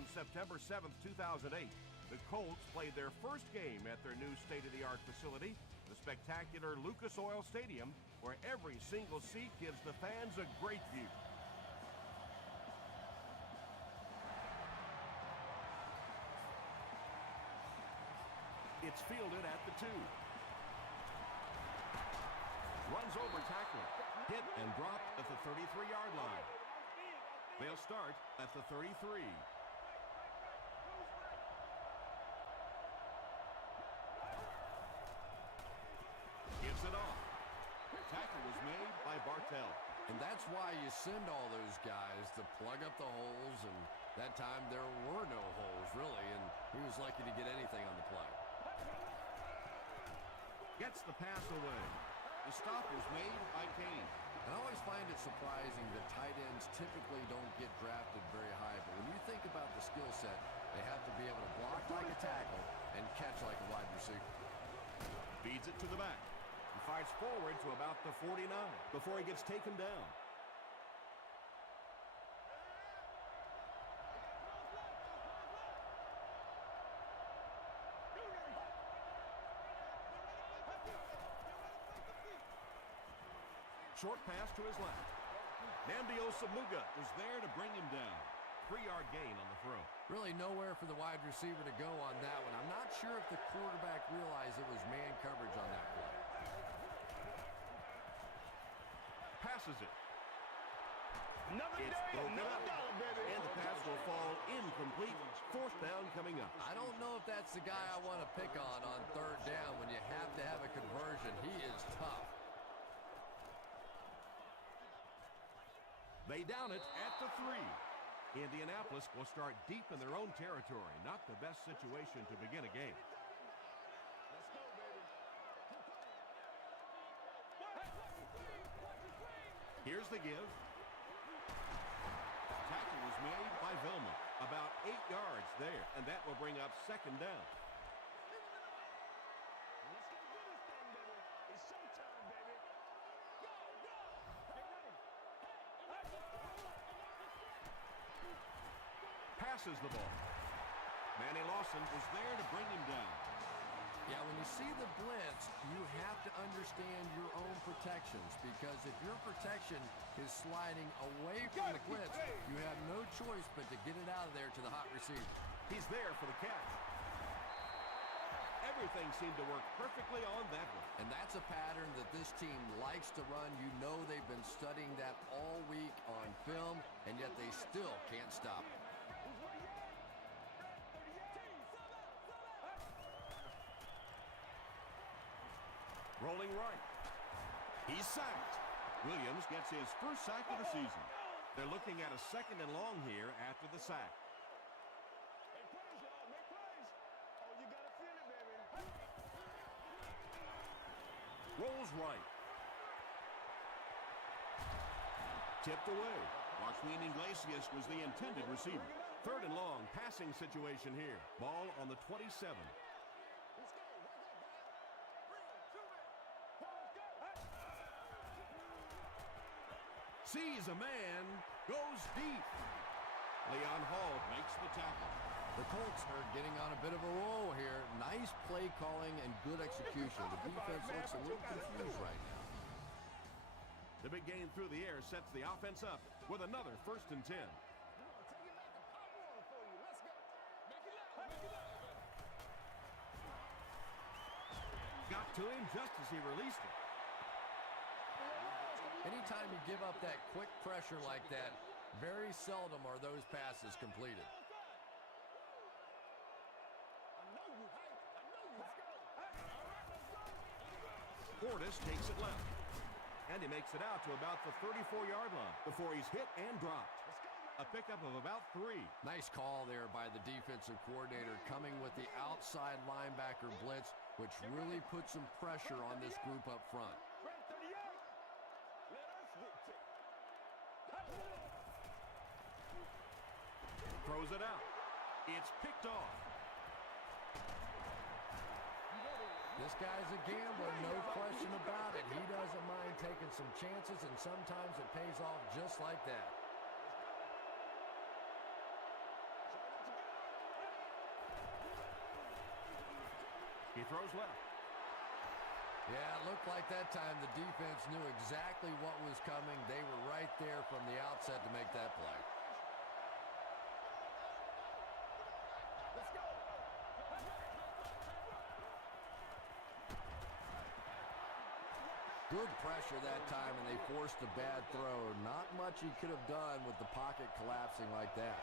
On September 7th, 2008, the Colts played their first game at their new state-of-the-art facility, the spectacular Lucas Oil Stadium, where every single seat gives the fans a great view. It's fielded at the 2. Runs over tackler. Hit and dropped at the 33-yard line. They'll start at the 33. Gives it off. Tackle was made by Bartell. And that's why you send all those guys to plug up the holes, and that time there were no holes, really, and he was lucky to get anything on the play. Gets the pass away. The stop was made by Kane. And I always find it surprising that tight ends typically don't get drafted very high, but when you think about the skill set, they have to be able to block like a tackle and catch like a wide receiver. Feeds it to the back. He fires forward to about the 49 before he gets taken down. Short pass to his left. Nnamdi Osamuga was there to bring him down. 3-yard gain on the throw. Really nowhere for the wide receiver to go on that one. I'm not sure if the quarterback realized it was man coverage on that play. Passes it. Another It's day, broken another up. dollar, baby. And the pass will fall incomplete. 4th down coming up. I don't know if that's the guy I want to pick on 3rd down when you have to have a conversion. He is tough. They down it at the 3. Indianapolis will start deep in their own territory. Not the best situation to begin a game. Let's go, baby. Here's the give. Tackle was made by Vilma. About 8 yards there, and that will bring up 2nd down. Let's go do this thing, baby. It's showtime, baby. Go, go. Get ready. Passes the ball. Manny Lawson was there to bring him down. Yeah, when you see the blitz, you have to understand your own protections, because if your protection is sliding away from the blitz, you have no choice but to get it out of there to the hot receiver. He's there for the catch. Everything seemed to work perfectly on that one. And that's a pattern that this team likes to run. You know they've been studying that all week on film, and yet they still can't stop it. Rolling right. He's sacked. Williams gets his first sack of the season. They're looking at a 2nd and long here after the sack. Make plays, y'all. Make plays. Oh, you got to feel it, baby. Rolls right. Tipped away. Joaquin Iglesias was the intended receiver. 3rd and long, passing situation here. Ball on the 27. Let's go. Sees a man, goes deep. Leon Hall makes the tackle. The Colts are getting on a bit of a roll here. Nice play calling and good execution. The defense looks a little confused right now. The big gain through the air sets the offense up with another 1st and 10. Got to him just as he released it. Anytime you give up that quick pressure like that, very seldom are those passes completed. Portis takes it left. And he makes it out to about the 34-yard line before he's hit and dropped. A pickup of about 3. Nice call there by the defensive coordinator, coming with the outside linebacker blitz, which really put some pressure on this group up front. Throws it out. It's picked off. This guy's a gambler, no question about it. He doesn't mind taking some chances, and sometimes it pays off just like that. throws left. Yeah, it looked like that time the defense knew exactly what was coming. They were right there from the outset to make that play. Let's go. Good pressure that time, and they forced a bad throw. Not much he could have done with the pocket collapsing like that.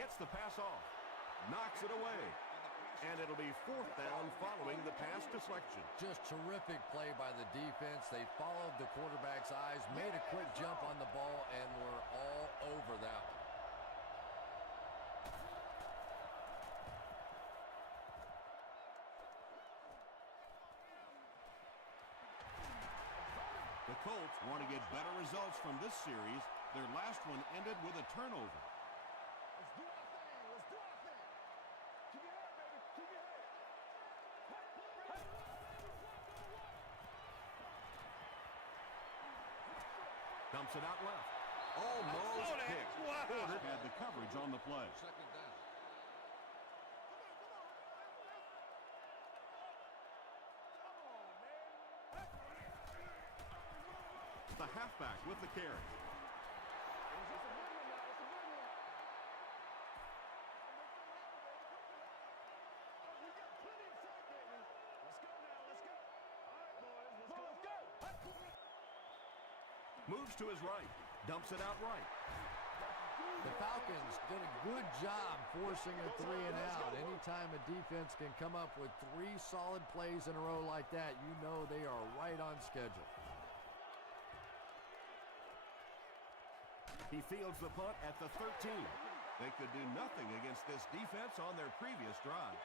Gets the pass off. Knocks it away. And it'll be 4th down following the pass deflection. Just terrific play by the defense. They followed the quarterback's eyes, made a quick jump on the ball, and were all over that one. The Colts want to get better results from this series. Their last one ended with a turnover. Let's do our thing. Let's do our thing. Keep your head, baby. Keep your head. Dumps it out left. Almost picked. Wow. Had the coverage on the play. Second down. The halfback with the carry. Moves to his right. Dumps it out right. The Falcons did a good job forcing a 3 and out. Anytime a defense can come up with 3 solid plays in a row like that, you know they are right on schedule. He fields the punt at the 13. They could do nothing against this defense on their previous drive.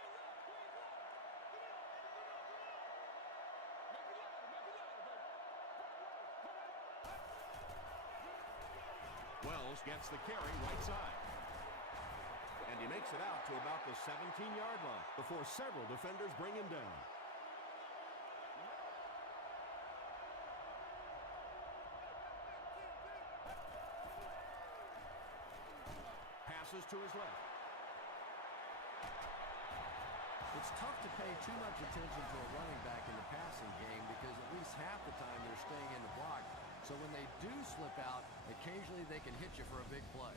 Wells gets the carry right side. And he makes it out to about the 17-yard line before several defenders bring him down. Passes to his left. It's tough to pay too much attention to a running back in the passing game because at least half the time they're staying in the block. So when they do slip out, occasionally they can hit you for a big play.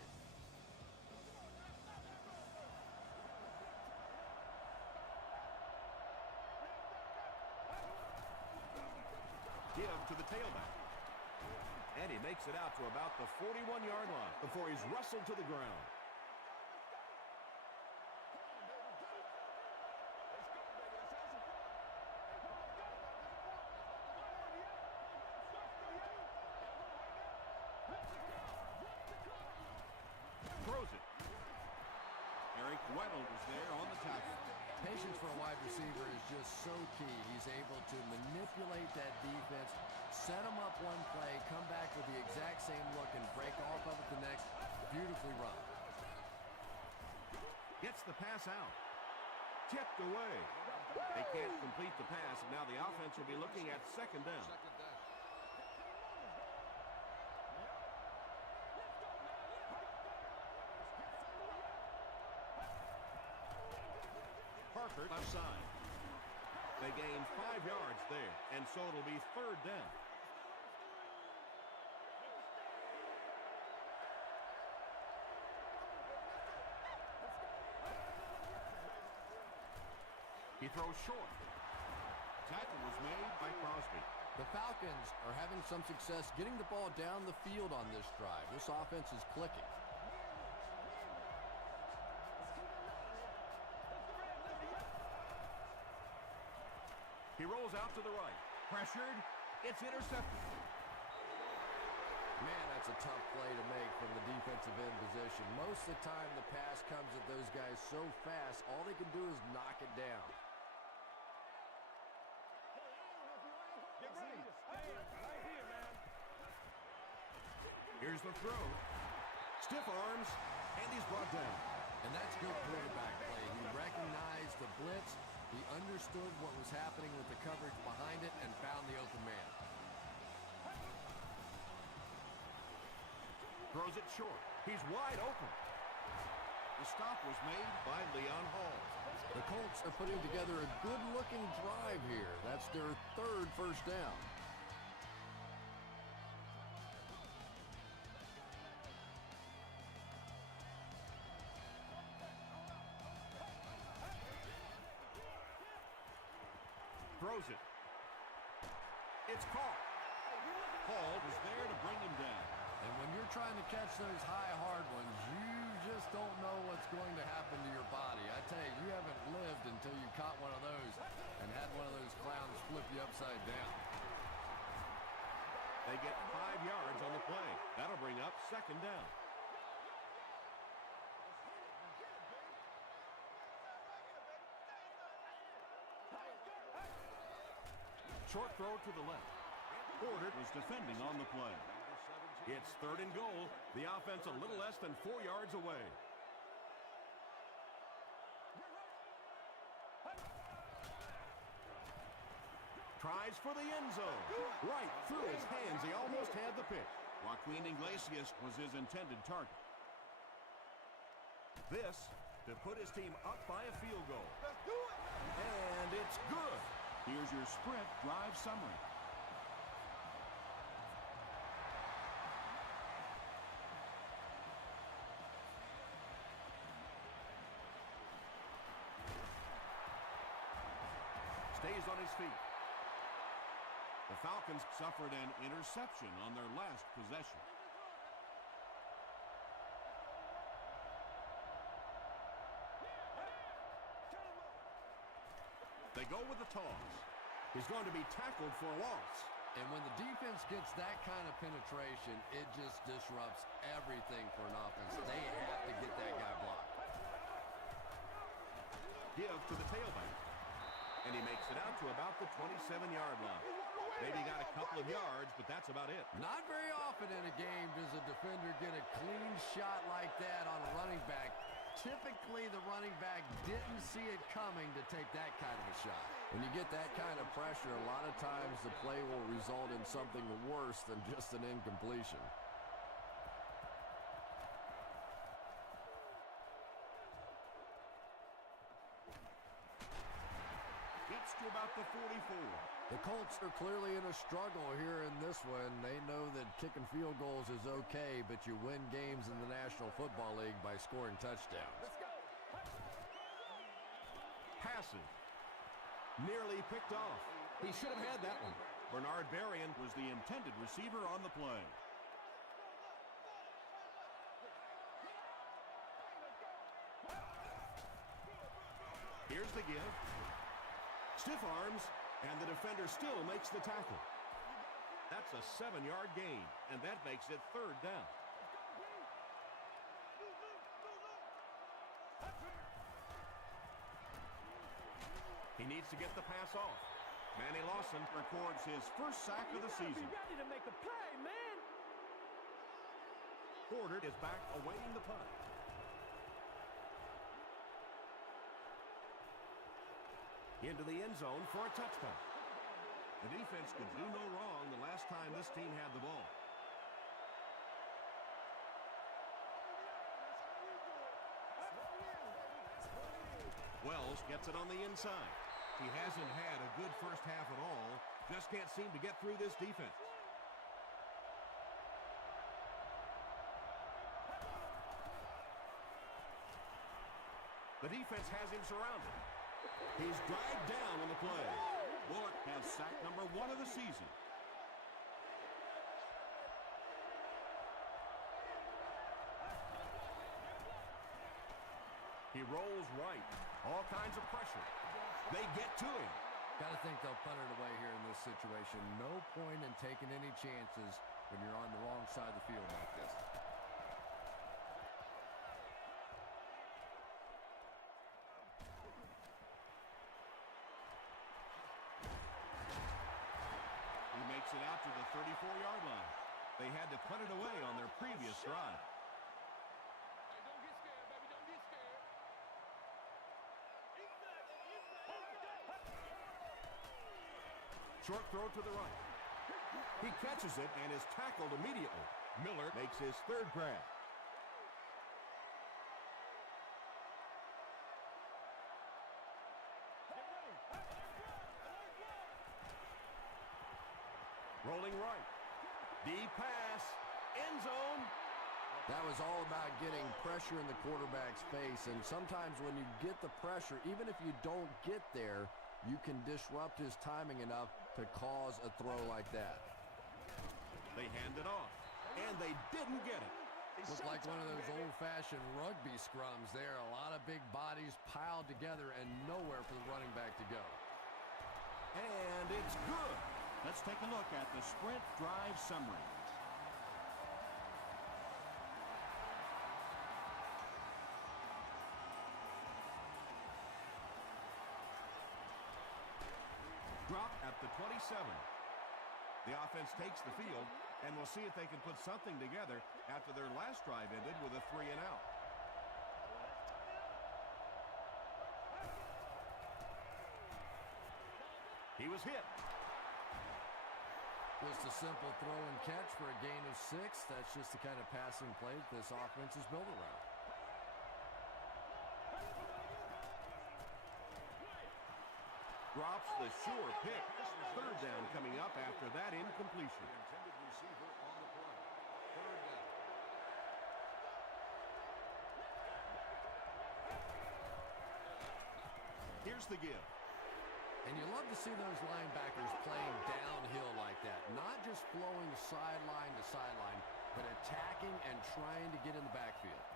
Give to the tailback. And he makes it out to about the 41-yard line before he's wrestled to the ground. Throws it. Eric Weddle is there on the tackle. Patience for a wide receiver is just so key. He's able to manipulate that defense, set them up one play, come back with the exact same look, and break off of it the next. Beautifully run. Gets the pass out. Tipped away. They can't complete the pass, and now the offense will be looking at 2nd down. Second down. Parker outside. They gain 5 yards there, and so it'll be 3rd down. He throws short. Tackle was made by Crosby. The Falcons are having some success getting the ball down the field on this drive. This offense is clicking. He rolls out to the right. Pressured. It's intercepted. Man, that's a tough play to make from the defensive end position. Most of the time, the pass comes at those guys so fast, all they can do is knock it down. Get ready. Right here, man. Here's the throw. Stiff arms, and he's brought down. And that's good quarterback play. He recognized the blitz. He understood what was happening with the coverage behind it and found the open man. it short. He's wide open. The stop was made by Leon Hall. The Colts are putting together a good-looking drive here. That's their third first down. Throws it. It's caught. Hall was there to bring him down. And when you're trying to catch those high, hard ones, you just don't know what's going to happen to your body. I tell you, you haven't lived until you caught one of those and had one of those clowns flip you upside down. They get 5 yards on the play. That'll bring up second down. Short throw to the left. Porter was defending on the play. It's third and goal. The offense a little less than 4 yards away. Tries for the end zone. Right through his hands. He almost had the pick. Joaquin Iglesias was his intended target. This to put his team up by a field goal. And it's good. Here's your Sprint drive summary. Stays on his feet. The Falcons suffered an interception on their last possession. They go with the toss. He's going to be tackled for a loss. And when the defense gets that kind of penetration, it just disrupts everything for an offense. They have to get that guy blocked. Give to the tailback. And he makes it out to about the 27-yard line. Maybe got a couple of yards, but that's about it. Not very often in a game does a defender get a clean shot like that on a running back. Typically, the running back didn't see it coming to take that kind of a shot. When you get that kind of pressure, a lot of times the play will result in something worse than just an incompletion. Gets to about the 44. The Colts are clearly in a struggle here in this one. They know that kicking field goals is okay, but you win games in the National Football League by scoring touchdowns. Passes. Nearly picked off. He should have had that one. Bernard Berrien was the intended receiver on the play. Here's the give. Stiff arms, and the defender still makes the tackle. That's a 7-yard gain, and that makes it third down. He needs to get the pass off. Manny Lawson records his first sack of the season. Be ready to make a play, man. Porter is back awaiting the punt. Into the end zone for a touchdown. The defense could do no wrong the last time this team had the ball. Wells gets it on the inside. He hasn't had a good first half at all. Just can't seem to get through this defense. The defense has him surrounded. He's dragged down on the play. Bullock has sack number 1 of the season. He rolls right. All kinds of pressure. They get to him. Got to think they'll punt it away here in this situation. No point in taking any chances when you're on the wrong side of the field like this. He makes it out to the 34-yard line. They had to punt it away on their previous drive. Short throw to the right. He catches it and is tackled immediately. Miller makes his third grab. Rolling right. Deep pass. End zone. That was all about getting pressure in the quarterback's face, and sometimes when you get the pressure, even if you don't get there, you can disrupt his timing enough to cause a throw like that. They hand it off, and they didn't get it. Looked like one of those old-fashioned rugby scrums there. A lot of big bodies piled together and nowhere for the running back to go. And it's good. Let's take a look at the sprint drive summary. Drop at the 27. The offense takes the field, and we'll see if they can put something together after their last drive ended with a 3-and-out. He was hit. Just a simple throw and catch for a gain of 6. That's just the kind of passing play that this offense is built around. Drops the sure pick. Third down coming up after that incompletion. Here's the give. And you love to see those linebackers playing downhill like that. Not just flowing sideline to sideline, but attacking and trying to get in the backfield.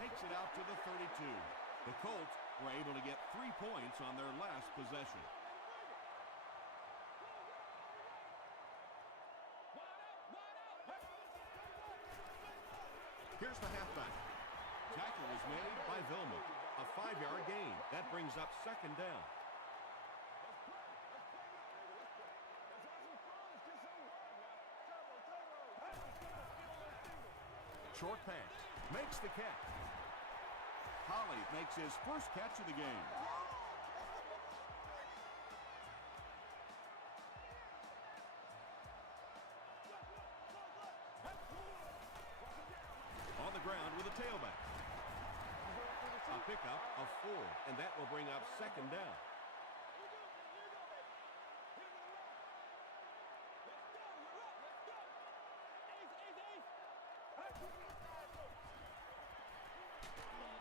Takes it out to the 32. The Colts were able to get 3 points on their last possession. Here's the halfback. Tackle was made by Vilma. A 5-yard gain. That brings up second down. Short pass. Makes the catch. Holly makes his first catch of the game. On the ground with a tailback. A pickup of 4, and that will bring up second down.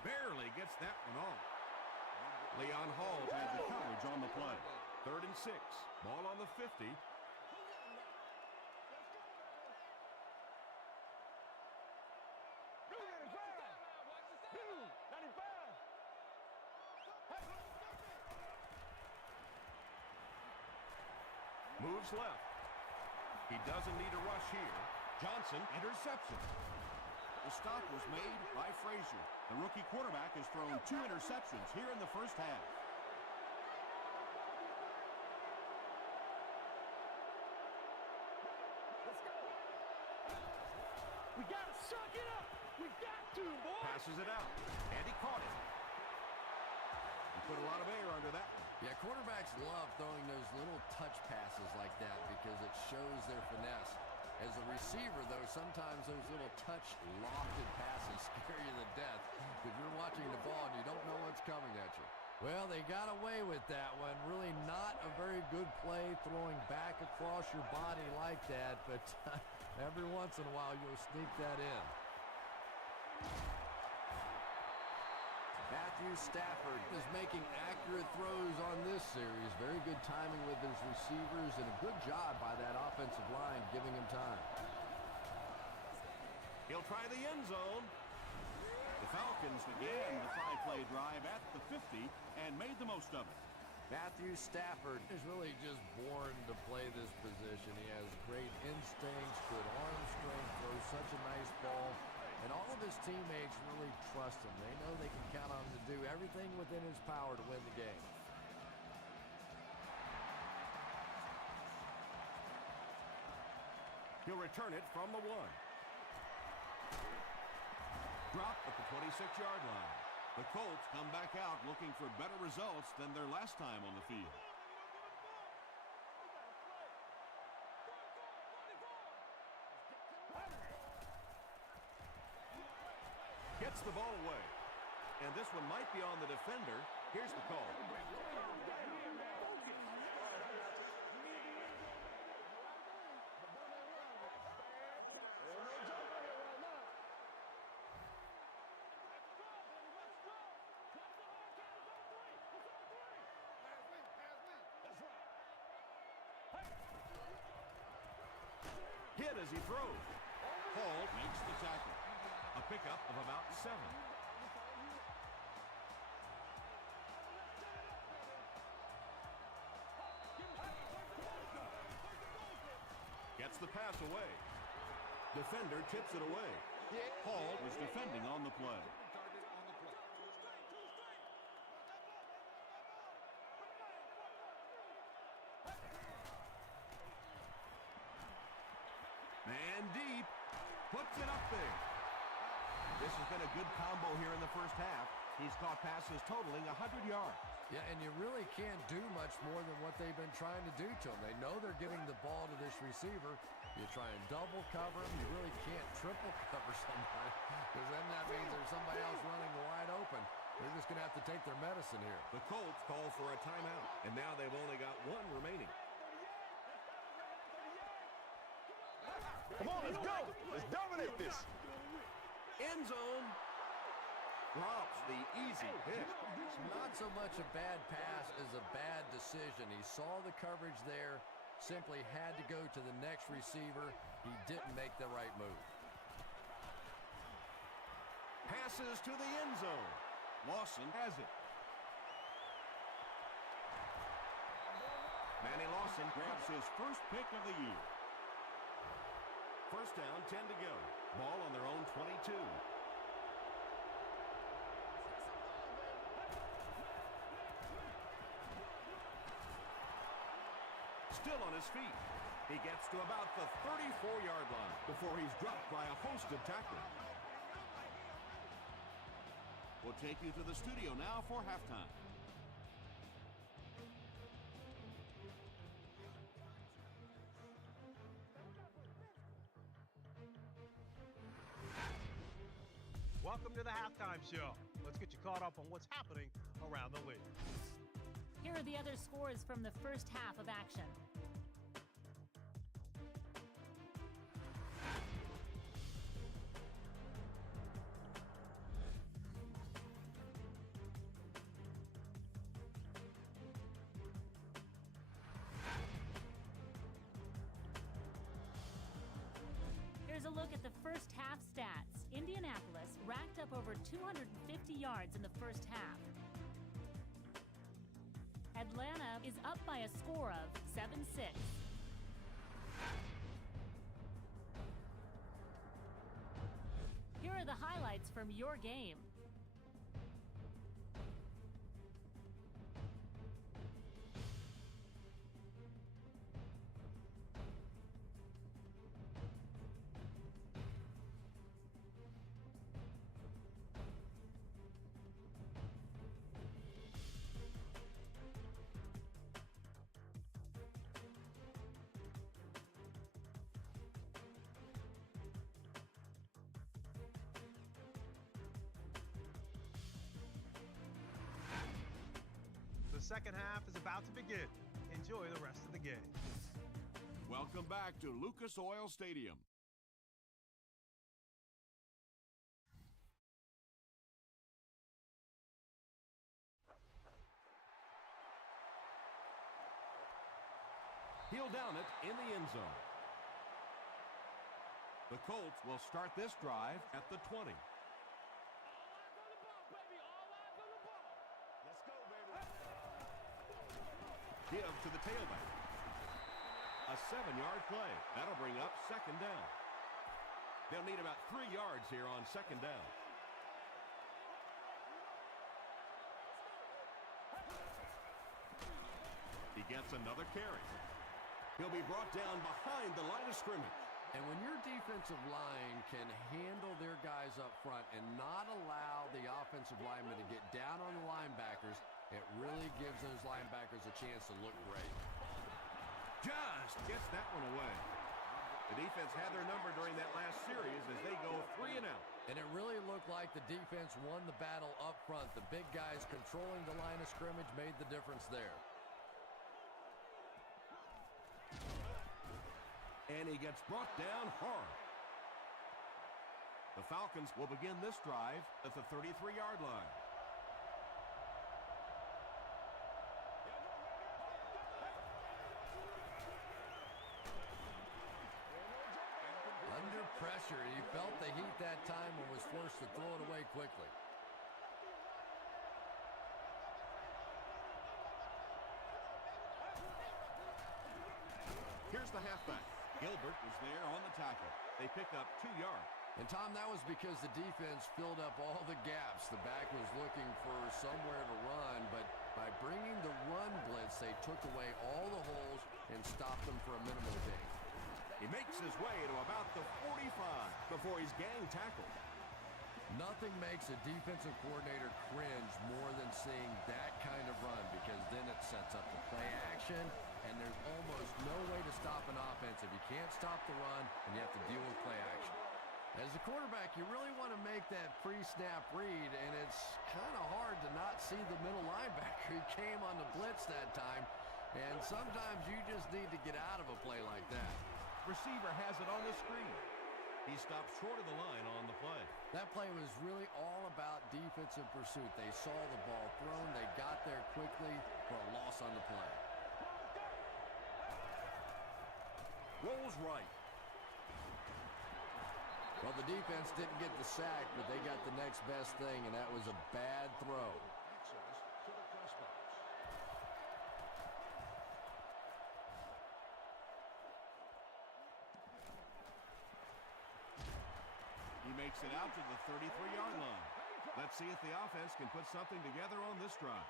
Barely gets that one off. Leon Hall had the coverage on the play. 3rd and 6. Ball on the 50. Moves left. He doesn't need a rush here. Johnson, interception. The stop was made by Frazier. The rookie quarterback has thrown 2 interceptions here in the first half. Let's go. We got to suck it up. We got to, boy. Passes it out, and he caught it. He put a lot of air under that one. Yeah, quarterbacks love throwing those little touch passes like that because it shows their finesse. As a receiver, though, sometimes those little touch lofted passes scare you to death if you're watching the ball and you don't know what's coming at you. Well, they got away with that one. Really not a very good play throwing back across your body like that, but every once in a while you'll sneak that in. Matthew Stafford is making accurate throws on this series. Very good timing with his receivers and a good job by that offensive line giving him time. He'll try the end zone. The Falcons began the 5-play drive at the 50 and made the most of it. Matthew Stafford is really just born to play this position. He has great instincts, good arm strength, throws such a nice ball. And all of his teammates really trust him. They know they can count on him to do everything within his power to win the game. He'll return it from the 1. Drop at the 26-yard line. The Colts come back out looking for better results than their last time on the field. Gets the ball away. And this one might be on the defender. Here's the call. Hit as he throws. Hall makes the tackle. A pickup of about 7. Gets the pass away. Defender tips it away. Hall was defending on the play. Man deep. Puts it up there. This has been a good combo here in the first half. He's caught passes totaling 100 yards. Yeah, and you really can't do much more than what they've been trying to do to him. They know they're giving the ball to this receiver. You try and double cover him. You really can't triple cover somebody, because then that means there's somebody else running wide open. They're just going to have to take their medicine here. The Colts call for a timeout, and now they've only got 1 remaining. Come on, let's go. Let's dominate this. End zone. Drops the easy hit. It's not so much a bad pass as a bad decision. He saw the coverage there, simply had to go to the next receiver. He didn't make the right move. Passes to the end zone. Lawson has it. Manny Lawson Grabs his first pick of the year. First down, 10 to go. Ball on their own 22. Still on his feet. He gets to about the 34-yard line before he's dropped by a host of tacklers. We'll take you to the studio now for halftime. Welcome to the halftime show. Let's get you caught up on what's happening around the league. Here are the other scores from the first half of action. Here's a look at the first half stats. Indianapolis racked up over 250 yards in the first half. Atlanta is up by a score of 7-6. Here are the highlights from your game. The second half is about to begin. Enjoy the rest of the game. Welcome back to Lucas Oil Stadium. He'll down it in the end zone. The Colts will start this drive at the 20. Give to the tailback. A 7-yard play. That'll bring up second down. They'll need about 3 yards here on second down. He gets another carry. He'll be brought down behind the line of scrimmage. And when your defensive line can handle their guys up front and not allow the offensive linemen to get down on the linebackers, it really gives those linebackers a chance to look great. Just gets that one away. The defense had their number during that last series as they go 3 and out. And it really looked like the defense won the battle up front. The big guys controlling the line of scrimmage made the difference there. And he gets brought down hard. The Falcons will begin this drive at the 33-yard line. Under pressure, he felt the heat that time and was forced to throw it away quickly. Here's the halfback. Gilbert was there on the tackle. They pick up 2 yards. And, Tom, that was because the defense filled up all the gaps. The back was looking for somewhere to run, but by bringing the run blitz, they took away all the holes and stopped them for a minimal gain. He makes his way to about the 45 before he's gang tackled. Nothing makes a defensive coordinator cringe more than seeing that kind of run, because then it sets up the play action, and there's almost no way to stop an offense if you can't stop the run and you have to deal with play action. As a quarterback, you really want to make that pre-snap read, and it's kind of hard to not see the middle linebacker. He came on the blitz that time, and sometimes you just need to get out of a play like that. Receiver has it on the screen. He stops short of the line on the play. That play was really all about defensive pursuit. They saw the ball thrown. They got there quickly for a loss on the play. Rolls right. Well, the defense didn't get the sack, but they got the next best thing, and that was a bad throw. He makes it out to the 33-yard line. Let's see if the offense can put something together on this drive.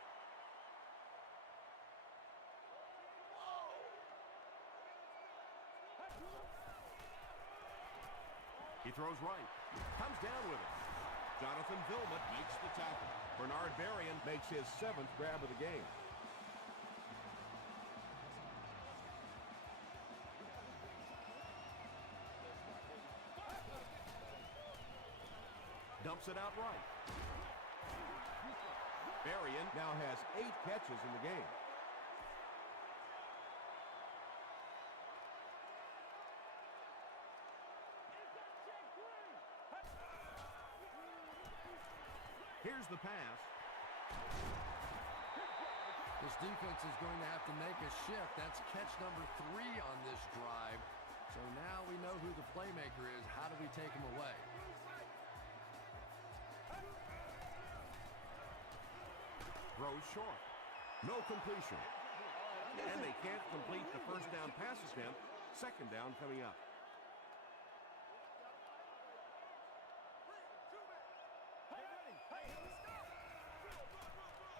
He throws right. Comes down with it. Jonathan Vilmot makes the tackle. Bernard Berrien makes his 7th grab of the game. Dumps it out right. Berrien now has 8 catches in the game. Here's the pass. This defense is going to have to make a shift. That's catch number 3 on this drive. So now we know who the playmaker is. How do we take him away? Throws short. No completion. And they can't complete the first down pass attempt. Second down coming up.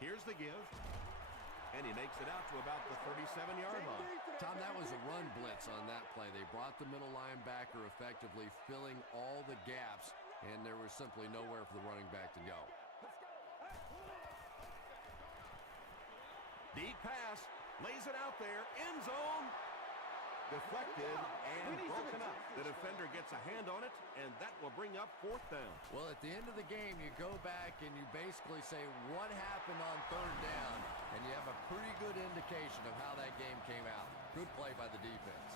Here's the give. And he makes it out to about the 37-yard line. Tom, that was a run blitz on that play. They brought the middle linebacker effectively filling all the gaps, and there was simply nowhere for the running back to go. Deep pass. Lays it out there. End zone. Deflected and broken up. The defender gets a hand on it, and that will bring up 4th down. Well, at the end of the game, you go back and you basically say, what happened on 3rd down? And you have a pretty good indication of how that game came out. Good play by the defense.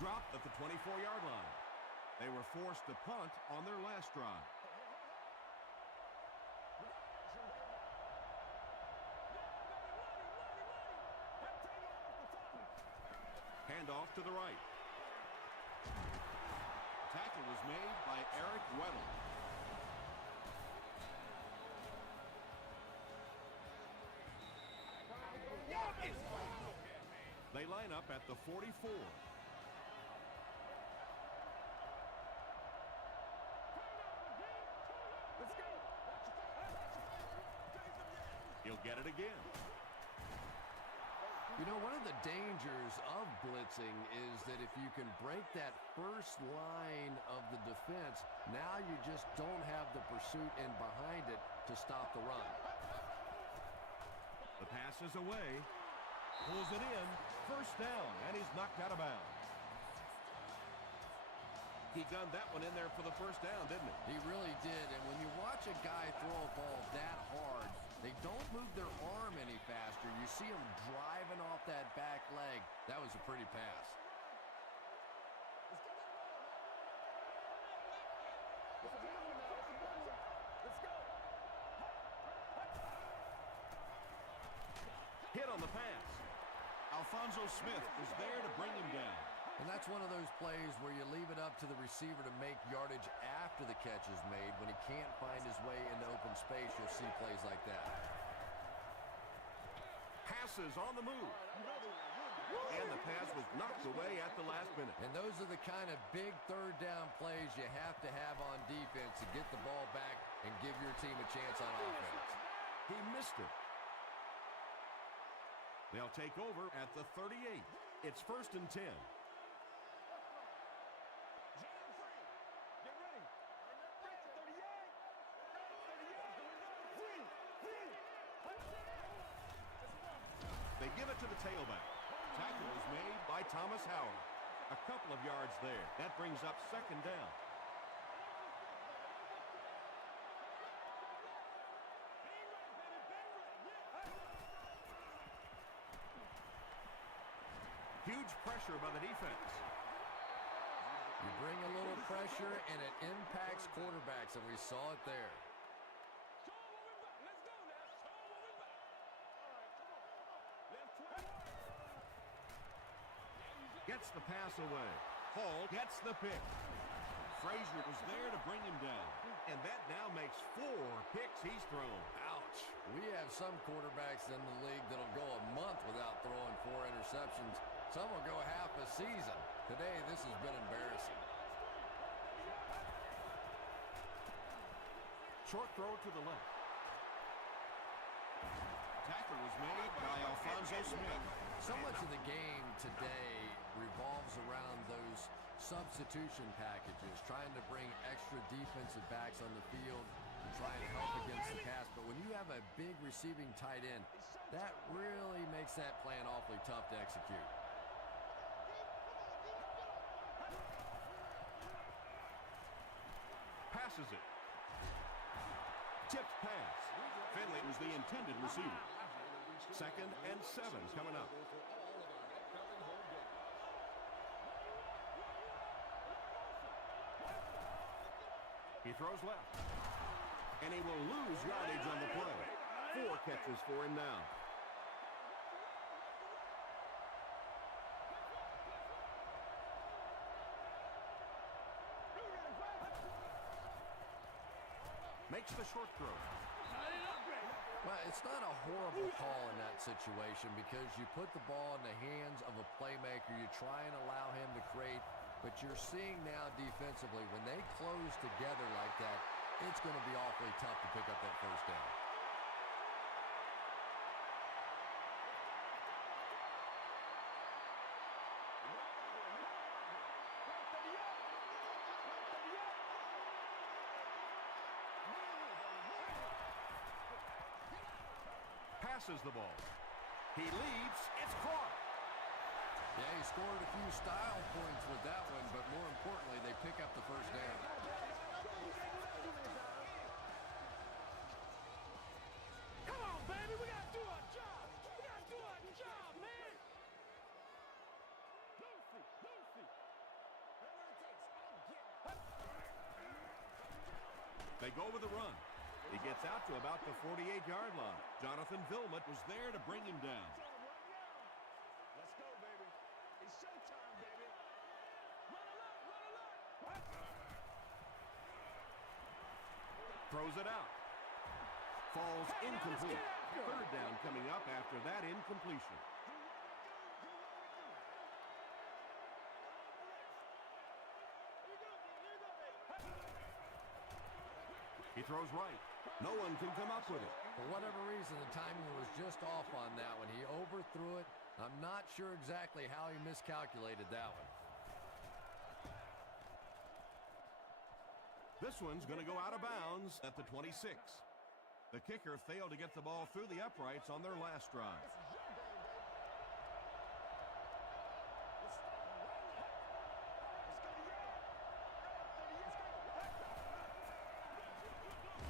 Dropped at the 24-yard line. They were forced to punt on their last drive. Handoff to the right. Tackle was made by Eric Weddle. They line up at the 44. He'll get it again. You know, one of the dangers of blitzing is that if you can break that first line of the defense, now you just don't have the pursuit in behind it to stop the run. The pass is away. Pulls it in. First down, and he's knocked out of bounds. He gunned that one in there for the first down, didn't he? He really did, and when you watch a guy throw a ball that hard, they don't move their arm any faster. You see them driving off that back leg. That was a pretty pass. Hit on the pass. Alfonso Smith was there to bring him down. And that's one of those plays where you leave it up to the receiver to make yardage after the catch is made. When he can't find his way into open space, you'll see plays like that. Passes on the move. And the pass was knocked away at the last minute. And those are the kind of big third down plays you have to have on defense to get the ball back and give your team a chance on offense. He missed it. They'll take over at the 38. It's 1st and 10. They give it to the tailback. Tackle is made by Thomas Howard. A couple of yards there. That brings up 2nd down. Huge pressure by the defense. You bring a little pressure, and it impacts quarterbacks, and we saw it there. Gets the pass away. Hall gets the pick. Frazier was there to bring him down. And that now makes 4 picks he's thrown. Ouch. We have some quarterbacks in the league that'll go a month without throwing 4 interceptions. Some will go half a season. Today, this has been embarrassing. Short throw to the left. Tackle was made by Alfonso Smith. So much of the game today revolves around those substitution packages, trying to bring extra defensive backs on the field and try and help against the pass. But when you have a big receiving tight end, that really makes that plan awfully tough to execute. Passes it. Tipped pass. Finley was the intended receiver. 2nd and 7 coming up. He throws left. And he will lose yardage on the play. 4 catches for him now. Makes the short throw. Well, it's not a horrible call in that situation because you put the ball in the hands of a playmaker. You try and allow him to create, but you're seeing now defensively, when they close together like that, it's going to be awfully tough to pick up that first down. Passes the ball. He leaps. It's caught. Yeah, he scored a few style points with that one, but more importantly, they pick up the first down. Come on, baby. We got to do our job. We got to do our job, man. Lucy. They go with the run. He gets out to about the 48-yard line. Jonathan Vilmot was there to bring him down. Let's go, baby. It's showtime, baby. Run alert. Throws it out. Falls incomplete. 3rd down coming up after that incompletion. He throws right. No one can come up with it. For whatever reason, the timing was just off on that one. He overthrew it, I'm not sure exactly how he miscalculated that one. This one's going to go out of bounds at the 26. The kicker failed to get the ball through the uprights on their last drive.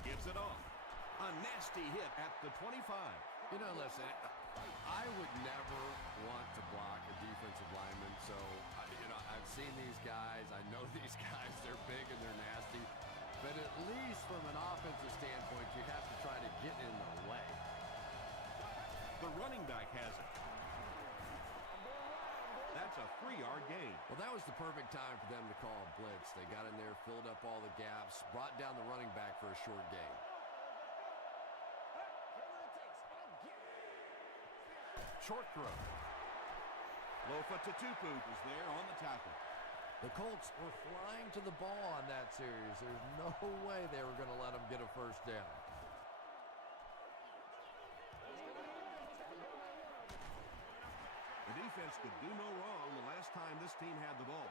Gives it off. A nasty hit at the 25. You know, listen, I would never want to block a defensive lineman, so, I've seen these guys. I know these guys. They're big and they're nasty. But at least from an offensive standpoint, you have to try to get in the way. The running back has it. That's a 3-yard gain. Well, that was the perfect time for them to call a blitz. They got in there, filled up all the gaps, brought down the running back for a short gain. Short throw. Lofa Tatupu is there on the tackle. The Colts were flying to the ball on that series. There's no way they were going to let them get a first down. The defense could do no wrong the last time this team had the ball.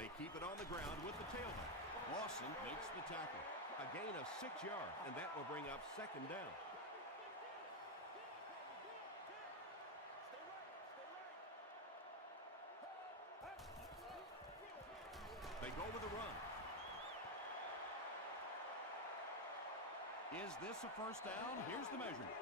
They keep it on the ground with the tailback. Lawson makes the tackle. A gain of 6 yards, and that will bring up second down. They go with a run. Is this a first down? Here's the measurement.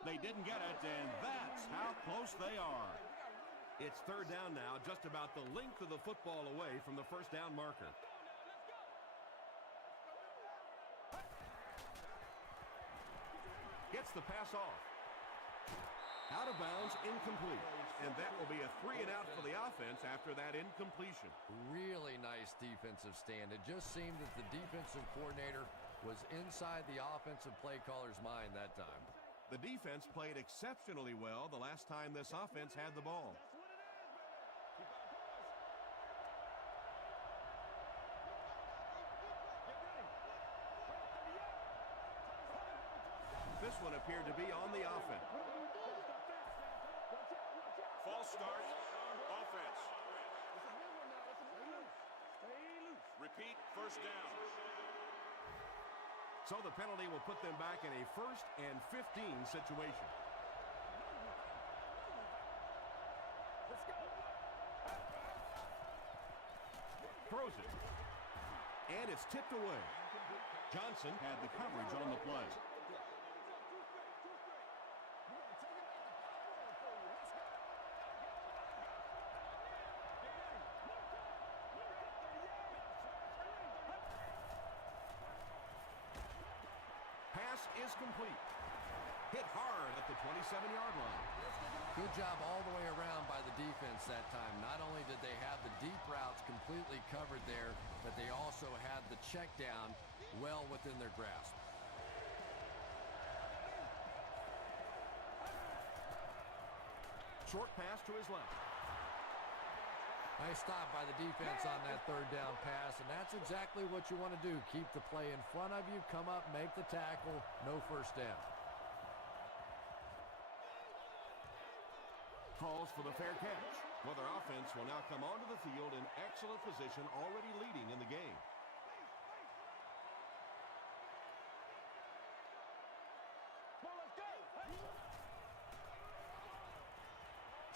They didn't get it, and that's how close they are. It's third down now, just about the length of the football away from the first down marker. Gets the pass off. Out of bounds, incomplete. And that will be a 3-and-out for the offense after that incompletion. Really nice defensive stand. It just seemed that the defensive coordinator was inside the offensive play caller's mind that time. The defense played exceptionally well the last time this offense had the ball. This one appeared to be on the offense. False start. Offense. Repeat, first down. So the penalty will put them back in a 1st and 15 situation. Throws it. And it's tipped away. Johnson had the coverage on the play. Pass is complete. Hit hard at the 27-yard line. Good job all the way around by the defense that time. Not only did they have the deep routes completely covered there, but they also had the check down well within their grasp. Short pass to his left. Nice stop by the defense on that third down pass, and that's exactly what you want to do. Keep the play in front of you, come up, make the tackle, no first down. Calls for the fair catch. Well, their offense will now come onto the field in excellent position, already leading in the game.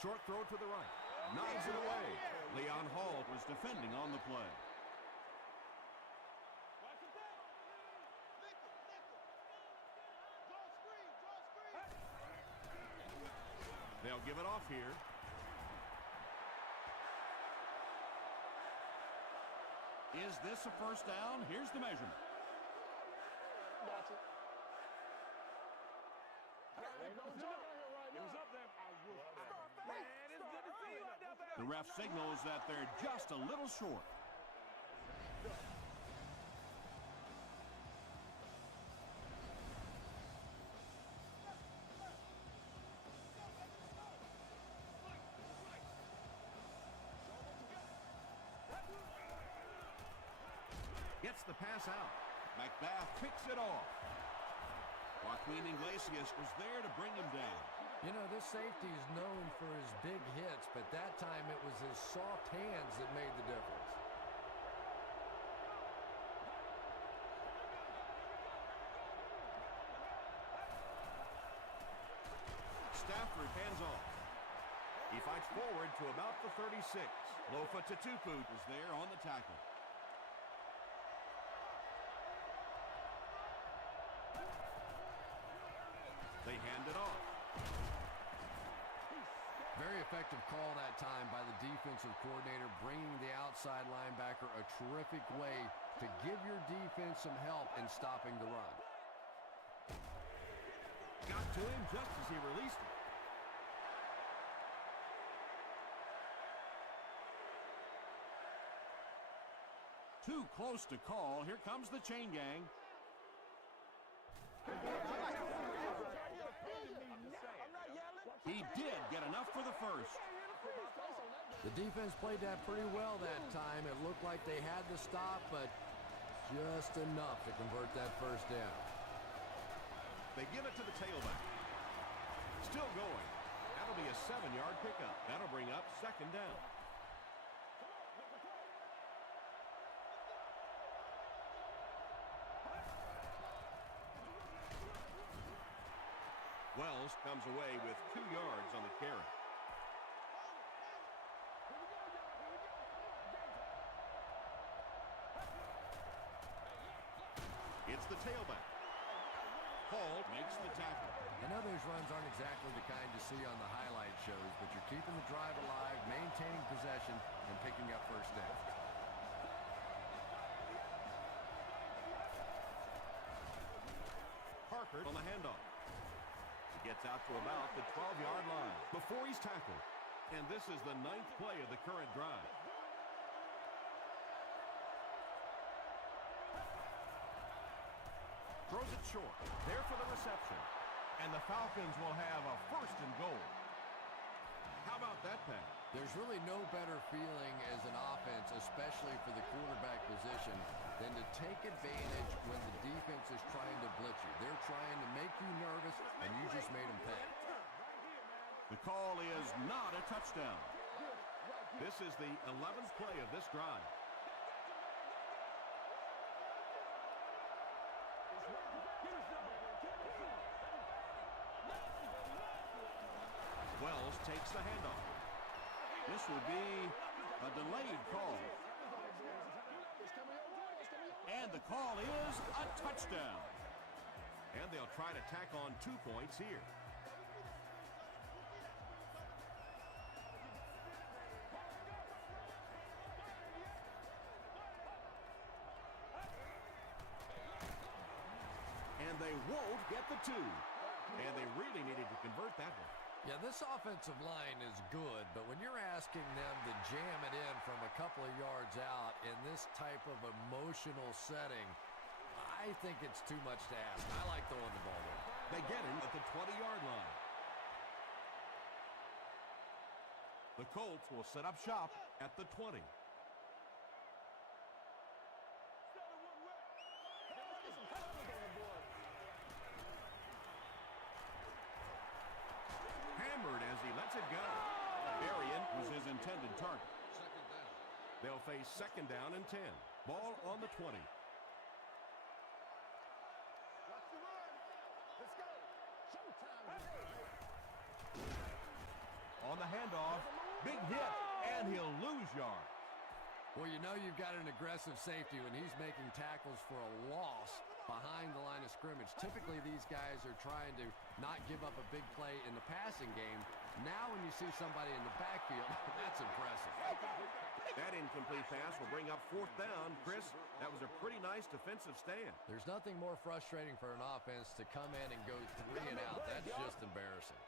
Short throw to the right. Knocks it away. Leon Hall was defending on the play. They'll give it off here. Is this a first down? Here's the measurement. Gotcha. Ain't no joke. It was up there. Man, it's good to see you out there, baby. The ref signals that they're just a little short. Gets the pass out. McBath picks it off. Joaquin Iglesias was there to bring him down. You know, this safety is known for his big hits, but that time it was his soft hands that made the difference. Stafford hands off. He fights forward to about the 36. Lofa Tatupu is there on the tackle. They hand it off. Very effective call that time by the defensive coordinator, bringing the outside linebacker a terrific way to give your defense some help in stopping the run. Got to him just as he released it. Too close to call. Here comes the chain gang. He did get enough for the first. The defense played that pretty well that time. It looked like they had the stop, but just enough to convert that first down. They give it to the tailback. Still going. That'll be a 7-yard pickup. That'll bring up second down. Wells comes away with 2 yards on the carry. It's the tailback. Paul makes the tackle. I know those runs aren't exactly the kind you see on the highlight shows, but you're keeping the drive alive, maintaining possession, and picking up first down. Parker on the handoff. Gets out to about the 12-yard line before he's tackled. And this is the 9th play of the current drive. Throws it short. There for the reception. And the Falcons will have a first and goal. How about that pass? There's really no better feeling as an offense, especially for the quarterback position, than to take advantage when the defense is trying to blitz you. They're trying to make you nervous, and you just made them pay. The call is not a touchdown. This is the 11th play of this drive. Wells takes the handoff. This would be a delayed call. And the call is a touchdown. And they'll try to tack on 2 points here. And they won't get the 2. And they really needed to convert that one. Yeah, this offensive line is good, but when you're asking them to jam it in from a couple of yards out in this type of emotional setting, I think it's too much to ask. I like throwing the ball there. They get him at the 20-yard line. The Colts will set up shop at the 20. As he lets it go. Arian was his intended target. They'll face second down and 10. Ball on the 20. On the handoff, big hit, and he'll lose yards. Well, you know you've got an aggressive safety when he's making tackles for a loss behind the line of scrimmage. Typically, these guys are trying to not give up a big play in the passing game. Now when you see somebody in the backfield, that's impressive. That incomplete pass will bring up fourth down. Chris, that was a pretty nice defensive stand. There's nothing more frustrating for an offense to come in and go 3 and out. That's just embarrassing.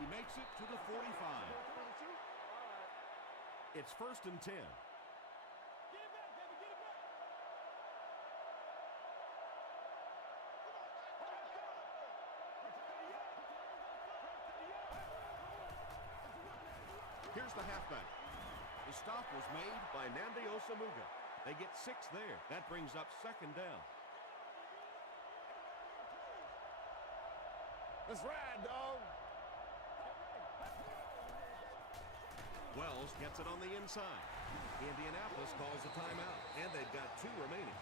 He makes it to the 45. It's first and 10. Here's the halfback. The stop was made by Nnamdi Osamuga. They get 6 there. That brings up 2nd down. Let's ride, dog. Wells gets it on the inside. Indianapolis calls a timeout, and they've got 2 remaining.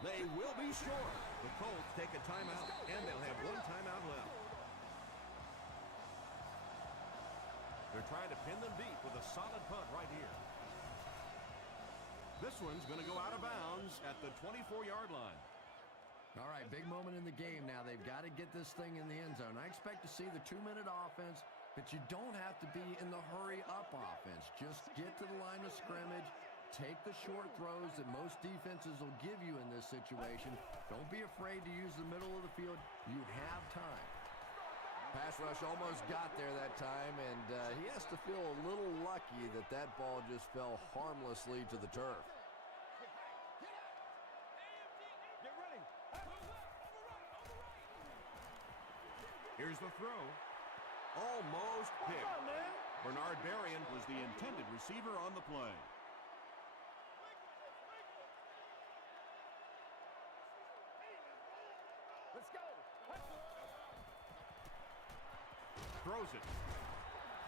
They will be short. The Colts take a timeout, and they'll have 1 timeout left. They're trying to pin them deep with a solid punt right here. This one's going to go out of bounds at the 24-yard line. All right, big moment in the game now. They've got to get this thing in the end zone. I expect to see the 2-minute offense, but you don't have to be in the hurry-up offense. Just get to the line of scrimmage. Take the short throws that most defenses will give you in this situation. Don't be afraid to use the middle of the field. You have time. Pass rush almost got there that time, and he has to feel a little lucky that that ball just fell harmlessly to the turf. Get ready. Here's the throw. Almost picked. Bernard Berrien was the intended receiver on the play. Let's go. Throws it.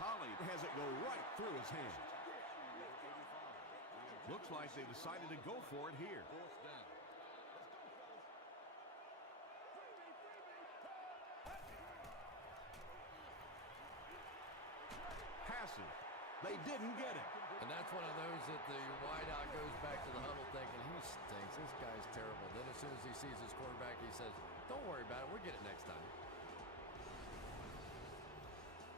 Holly has it go right through his hands. Looks like they decided to go for it here. Passes. They didn't get it. And that's one of those that the wideout goes back to the huddle thinking, he stinks. This guy's terrible. Then as soon as he sees his quarterback, he says, don't worry about it. We'll get it next time.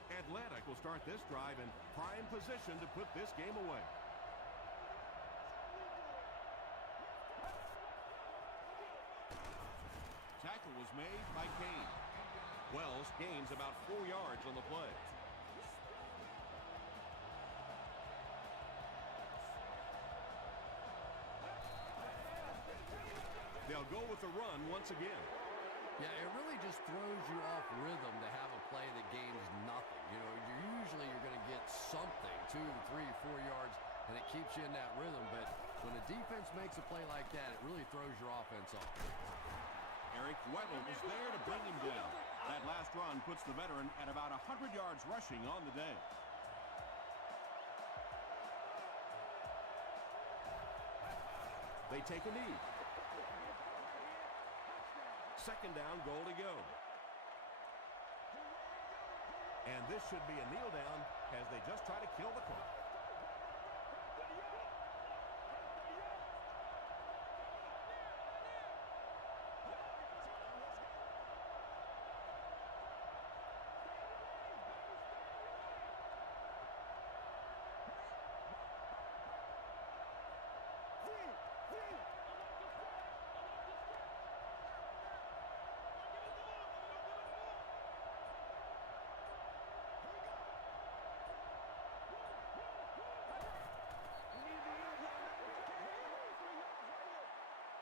Athletic will start this drive in prime position to put this game away. Tackle was made by Kane. Wells gains about 4 yards on the play. They'll go with the run once again. Yeah, it really just throws you off rhythm to have a play that gains nothing. You know, you're going to get something, 2, 3, 4 yards, and it keeps you in that rhythm. But when a defense makes a play like that, it really throws your offense off. Eric Weddle is there to bring him down. That last run puts the veteran at about 100 yards rushing on the day. They take a knee. 2nd down, goal to go. And this should be a kneel down as they just try to kill the clock.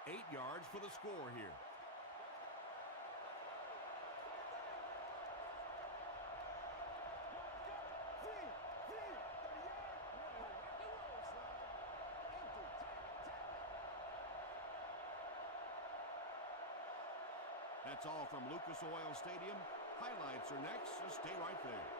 Eight yards for the score here. That's all from Lucas Oil Stadium. Highlights are next, so stay right there.